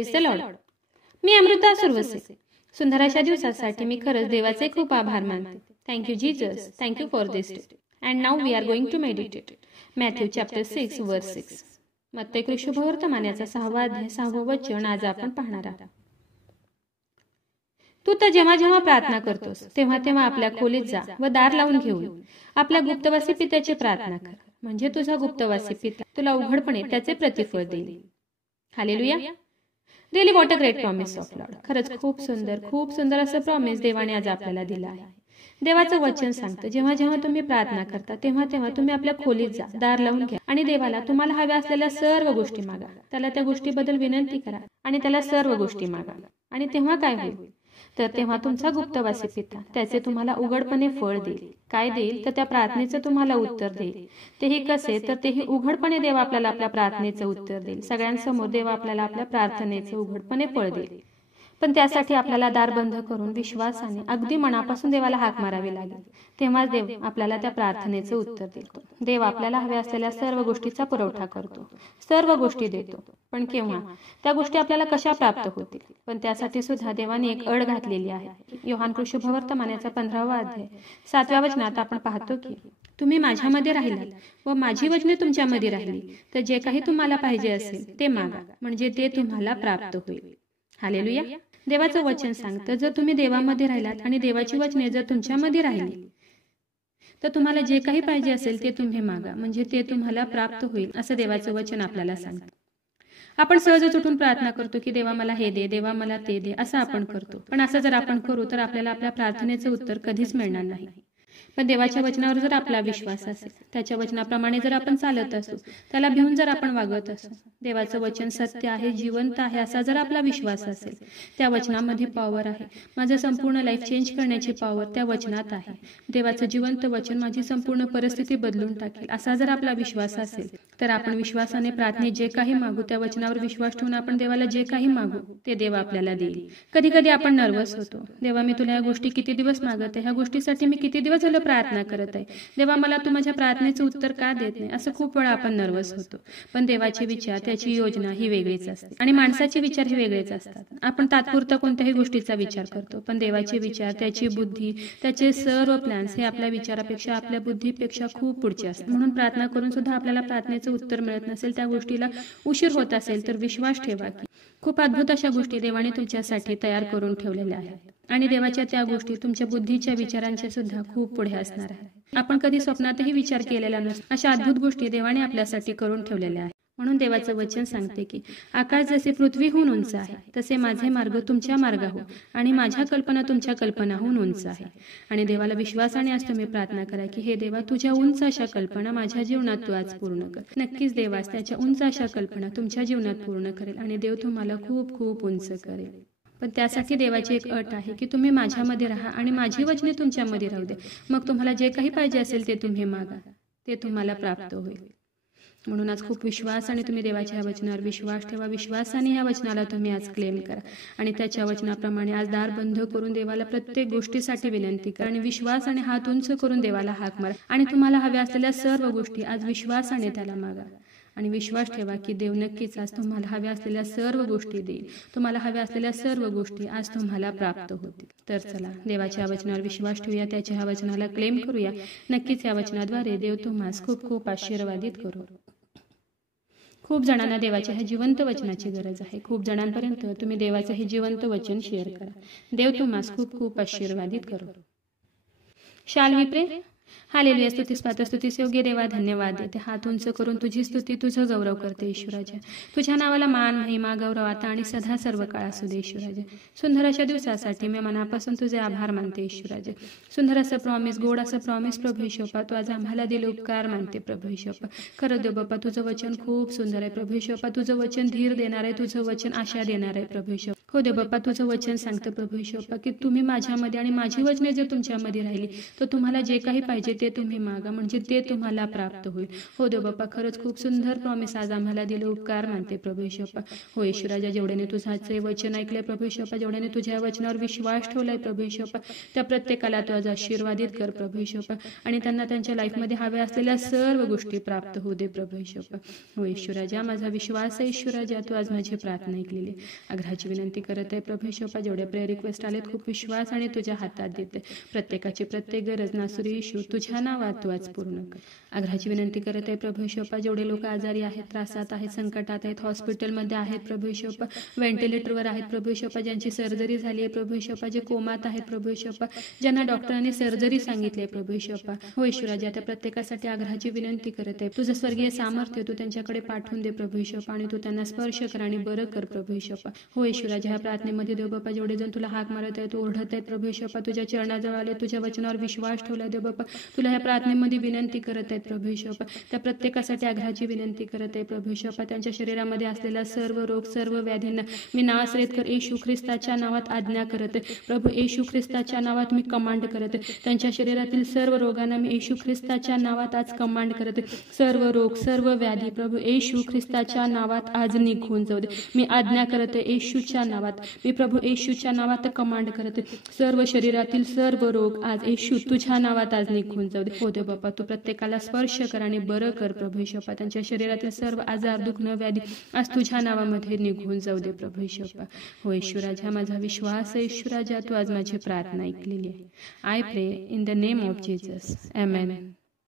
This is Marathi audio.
Praise the Lord. मी अमृता सुरवसे. सुंदर अशा दिवसासाठी मी खरंच देवाचे खूप आभार मानते. Thank you Jesus, thank you for this day. And now we are going to meditate Matthew chapter 6 verse 6. मत्ते शुभवर्तमानाचा 6वा अध्याय 6वं वचन आज आपण पाहणार आहोत. तू तर जेव्हा जेव्हा प्रार्थना करतोस तेव्हा तेव्हा आपल्या खोलीत जा व दार लावून घेऊन आपल्या गुप्तवासी पित्याची प्रार्थना कर, म्हणजे तुझा गुप्तवासी पिता तुला उघडपणे त्याचे प्रतिफळ देईल. Hallelujah. Really what a great promise of Lord. खरंच खूप सुंदर असं प्रॉमिस देवाने आज आपल्याला दिलं आहे. देवाचं वचन सांगतं, जेव्हा जेव्हा तुम्ही प्रार्थना करता तेव्हा तेव्हा तुम्ही आपल्या खोलीत जा, दार लावून घ्या आणि देवाला तुम्हाला हव्या असलेल्या सर्व गोष्टी मागा. त्याला त्या गोष्टीबद्दल विनंती करा आणि त्याला सर्व गोष्टी मागा. आणि तेव्हा काय होईल तर तेव्हा तुमचा गुप्तवासी पिता त्याचे तुम्हाला उघडपणे फळ देईल. काय देईल तर त्या प्रार्थनेचं तुम्हाला उत्तर देईल. तेही कसे तर तेही उघडपणे देवा आपल्याला आपल्या प्रार्थनेचं उत्तर देईल. सगळ्यांसमोर देवा आपल्याला आपल्या प्रार्थनेचं उघडपणे फळ देईल. पण त्यासाठी आपल्याला दार बंद करून विश्वासाने अगदी मनापासून देवाला हाक मारावी लागेल. तेव्हाच देव आपल्याला त्या प्रार्थनेचं उत्तर देतो. देव आपल्याला हव्या असलेल्या सर्व गोष्टीचा पुरवठा करतो, सर्व गोष्टी देतो. पण केव्हा त्या गोष्टी आपल्याला कशा प्राप्त होतील? पण त्यासाठी सुद्धा देवाने एक अट घातलेली आहे. योहान शुभवर्तमानाचा 15वा अध्याय 7व्या वचनात आपण पाहतो की तुम्ही माझ्यामध्ये राहिलात व माझी वचने तुमच्यामध्ये राहिली तर जे काही तुम्हाला पाहिजे असेल ते मागा, म्हणजे ते तुम्हाला प्राप्त होईल. हालेलुया. देवाचं वचन सांगतं, जर तुम्ही देवामध्ये राहिलात आणि देवाची वचने जर तुमच्यामध्ये राहिली तर तुम्हाला जे काही पाहिजे असेल ते तुम्ही मागा, म्हणजे ते तुम्हाला प्राप्त होईल, असं देवाचं वचन आपल्याला सांगतं. आपण सहजच उठून प्रार्थना करतो की देवा मला हे दे, देवा मला ते दे, असं आपण करतो. पण असं जर आपण करू तर आपल्याला आपल्या प्रार्थनेचं उत्तर कधीच मिळणार नाही. पण देवाच्या वचनावर जर आपला विश्वास असेल, त्याच्या वचनाप्रमाणे जर आपण चालत असू, त्याला भिवून जर आपण वागत असू, देवाचं वचन सत्य आहे, जिवंत आहे, असा जर आपला विश्वास असेल, त्या वचनामध्ये पॉवर आहे. माझं संपूर्ण लाईफ चेंज करण्याची पॉवर त्या वचनात आहे. देवाचं जिवंत वचन माझी संपूर्ण परिस्थिती बदलून टाकेल, असा जर आपला विश्वास असेल तर आपण विश्वासाने प्रार्थनेत जे काही मागू, त्या वचनावर विश्वास ठेवून आपण देवाला जे काही मागू ते देव आपल्याला देईल. कधी कधी आपण नर्वस होतो, देवा मी तुला ह्या गोष्टी किती दिवस मागत आहे, ह्या गोष्टीसाठी मी किती दिवस झालं प्रार्थना करत आहे, देवा मला तू माझ्या प्रार्थनेचं उत्तर का देत नाही, असं खूप वेळा आपण नर्वस होतो. पण देवाचे विचार, त्याची योजना ही वेगळीच असते आणि माणसाचे विचार हे वेगळेच असतात. आपण तात्पुरता कोणत्याही गोष्टीचा विचार करतो, पण देवाचे विचार, त्याची बुद्धी, त्याचे सर्व प्लॅन्स हे आपल्या विचारापेक्षा, आपल्या बुद्धीपेक्षा खूप पुढचे असतात. म्हणून प्रार्थना करून सुद्धा आपल्याला प्रार्थनेचं उत्तर मिळत नसेल, त्या गोष्टीला उशीर होत असेल तर विश्वास ठेवा की खूप अद्भुत अशा गोष्टी देवाने तुमच्यासाठी तयार करून ठेवलेल्या आहेत आणि देवाच्या त्या गोष्टी तुमच्या बुद्धीच्या विचारांच्या सुद्धा खूप पुढे असणार आहेत. आपण कधी स्वप्नातही विचार केलेला नसतो अशा अद्भुत गोष्टी देवाने आपल्यासाठी करून ठेवलेल्या आहेत. म्हणून देवाचं वचन सांगते की आकाश जसे पृथ्वीहून उंच आहे तसे माझे मार्ग तुमच्या मार्गाहून आणि माझ्या कल्पना तुमच्या कल्पनाहून उंच आहे. आणि देवाला विश्वासाने आज तुम्ही प्रार्थना करा की हे देवा, तुझ्या उंच अशा कल्पना माझ्या जीवनात तू आज पूर्ण कर. नक्कीच देवास त्याच्या उंच अशा कल्पना तुमच्या जीवनात पूर्ण करेल आणि देव तुम्हाला खूप खूप उंच करेल. पण त्यासाठी देवाची एक अट आहे की तुम्ही माझ्यामध्ये राहा आणि माझी वचने तुमच्यामध्ये राहू दे. मग तुम्हाला जे काही पाहिजे असेल ते तुम्ही मागा, ते तुम्हाला प्राप्त होईल. म्हणून आज खूप विश्वास आणि तुम्ही देवाच्या ह्या वचनावर विश्वास ठेवा. विश्वासाने ह्या वचनाला तुम्ही आज क्लेम करा आणि त्याच्या वचनाप्रमाणे आज दार बंद करून देवाला प्रत्येक गोष्टीसाठी विनंती करा आणि विश्वासाने हात उंच करून देवाला हाक मारा आणि तुम्हाला हव्या असलेल्या सर्व गोष्टी आज विश्वासाने त्याला मागा. आणि विश्वास ठेवा की देव नक्कीच आज तुम्हाला हव्या असलेल्या सर्व गोष्टी देईल. तुम्हाला हव्या असलेल्या सर्व गोष्टी आज तुम्हाला प्राप्त होतील. तर चला देवाच्या वचनावर विश्वास ठेवूया, त्याच्या ह्या वचनाला क्लेम करूया. नक्कीच या वचनाद्वारे देव तुम्हाला खूप खूप आशीर्वादित करू. खूप जणांना देवाच्या ह्या जिवंत वचनाची गरज आहे. खूप जणांपर्यंत तुम्ही देवाचं हे जिवंत वचन शेअर करा. देव तुम्हाला खूप खूप आशीर्वादित करू. शाल वी प्रे. हालेलुया. स्तुतीस पात्र, स्तुतीस योग्य देवा, धन्यवाद देते. हात उंच करून तुझी स्तुती, तुझं गौरव करते ईश्वराच्या. तुझ्या नावाला मान, महिमा, गौरव आता आणि सदा सर्व काळ असू दे ईश्वराच्या. सुंदर अशा दिवसासाठी मी मनापासून तुझे आभार मानते ईश्वराचे. सुंदर असं प्रॉमिस, गोड असं प्रॉमिस प्रभू ईश्वपा, तू आज आम्हाला दिले उपकार मानते प्रभू ईश्वपा. खरं देव बाप्पा, तुझं वचन खूप सुंदर आहे प्रभू ईश्वपा. तुझं वचन धीर देणार आहे, तुझं वचन आशा देणार आहे प्रभू ईश्वपा. हो देव बाप्पा, तुझं वचन सांगतं प्रभू ईश्वपा की तुम्ही माझ्यामध्ये आणि माझी वचने जर तुमच्यामध्ये राहिली तर तुम्हाला जे काही पाहिजे ते तुम्ही मागा, म्हणजे ते तुम्हाला प्राप्त होईल. हो देव बाप्पा, खरंच खूप सुंदर प्रॉमिस आज आम्हाला दिलं, उपकार मानते प्रभू येशू बाप्पा. हो येशू राजा, जेवढ्याने तुझाचे वचन ऐकलंय प्रभू येशू बाप्पा, जेवढ्याने तुझ्या वचनावर विश्वास ठेवलाय प्रभू येशू बाप्पा, त्या प्रत्येकाला तू आज आशीर्वादित कर प्रभू येशू बाप्पा, आणि त्यांना त्यांच्या लाईफमध्ये हव्या असलेल्या सर्व गोष्टी प्राप्त होऊ दे प्रभू येशू बाप्पा. हो येशू राजा, माझा विश्वास आहे येशू राजा, तू आज माझी प्रार्थना ऐकलेली. आग्रहाची विनंती करत आहे प्रभू येशू बाप्पा, जेवढे प्रेयर रिक्वेस्ट आलेत खूप विश्वास आणि तुझ्या हातात देते. प्रत्येकाची प्रत्येक गरज नासुरी येशू तुझ्या नावात तू आज पूर्ण कर. आग्रहाची विनंती करत आहे प्रभू येशू बाप्पा, जेवढे लोक आजारी आहेत, त्रासात आहेत, संकटात आहेत, हॉस्पिटलमध्ये आहेत प्रभू येशू बाप्पा, व्हेंटिलेटरवर आहेत प्रभू येशू बाप्पा, ज्यांची सर्जरी झाली आहे प्रभू येशू बाप्पा, जे कोमात आहेत प्रभू येशू बाप्पा, ज्यांना डॉक्टरांनी सर्जरी सांगितली आहे प्रभू येशू बाप्पा. हो येशू राजा, त्या प्रत्येकासाठी आग्रहाची विनंती करत आहे. तुझं स्वर्गीय सामर्थ्य तू त्यांच्याकडे पाठवून दे प्रभू येशू बाप्पा, आणि तू त्यांना स्पर्श कर आणि बरं कर प्रभू येशू बाप्पा. हो येशू राजा, ह्या प्रार्थनेमध्ये देव बाप्पा, जेवढे जण तुला हाक मारत आहेत, ओरडत आहेत प्रभू येशू बाप्पा, तुझ्या चरणाजवळ आले, तुझ्या वचनावर विश्वास ठेवला देव बाप्पा, तुला ह्या प्रार्थनेमध्ये विनंती करत आहेत प्रभू येशू बाप्पा. त्या प्रत्येकासाठी आग्रहाची विनंती करत आहे प्रभू येशू बाप्पा, त्यांच्या शरीरामध्ये असलेल्या सर्व रोग, सर्व व्याधींना मी नासरेत येशू ख्रिस्ताच्या नावात आज्ञा करत आहे प्रभू. येशू ख्रिस्ताच्या नावात मी कमांड करत आहे, त्यांच्या शरीरातील सर्व रोगांना मी येशू ख्रिस्ताच्या नावात आज कमांड करत आहे. सर्व रोग, सर्व व्याधी प्रभू येशू ख्रिस्ताच्या नावात आज निघून जाऊ दे. मी आज्ञा करत आहे येशूच्या नावात, मी प्रभू येशूच्या नावात कमांड करत आहे. सर्व शरीरातील सर्व रोग आज येशू तुझ्या नावात आज निघून जाऊ दे. हो देव बाप्पा, तू प्रत्येकाला स्पर्श कर आणि बरं कर प्रभू येशू बाप्पा. त्यांच्या शरीरातील सर्व आजार, दुखणं, व्याधी आज तुझ्या नावामध्ये निघून जाऊ दे प्रभू येशू बाप्पा. हो येशू राजा, माझा विश्वास आहे येशू राजा, तू आज माझी प्रार्थना ऐकलेली आहे. आय प्रे in the name of Jesus, amen.